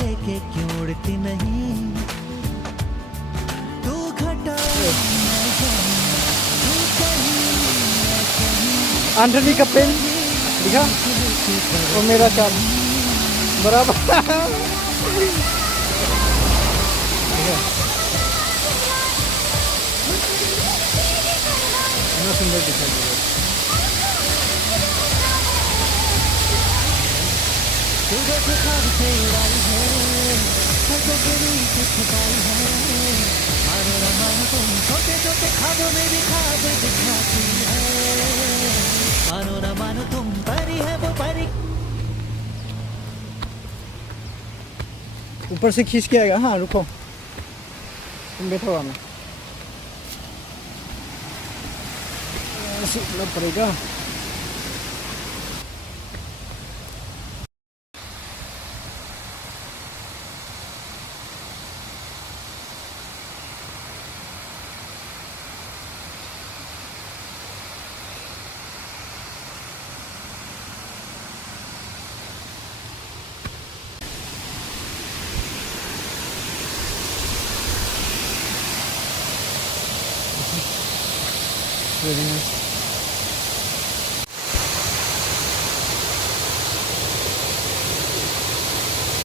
लेके क्यों उड़ती नहीं तू घटा आंधनी का पेन दिखा और मेरा चाल बराबर कितना सुंदर दिखाई दे रहा है। सुबह से खाब से उड़ाई है सजो के नीचे छुपाई है मानो न मानो तुम छोटे छोटे ख्वाबों में भी ख्वाब दिखाती है मानो न मानो तुम परी है वो परी ऊपर से खींच के आएगा। हाँ रुको तुम बैठो हमें सीखना पड़ेगा। Very nice.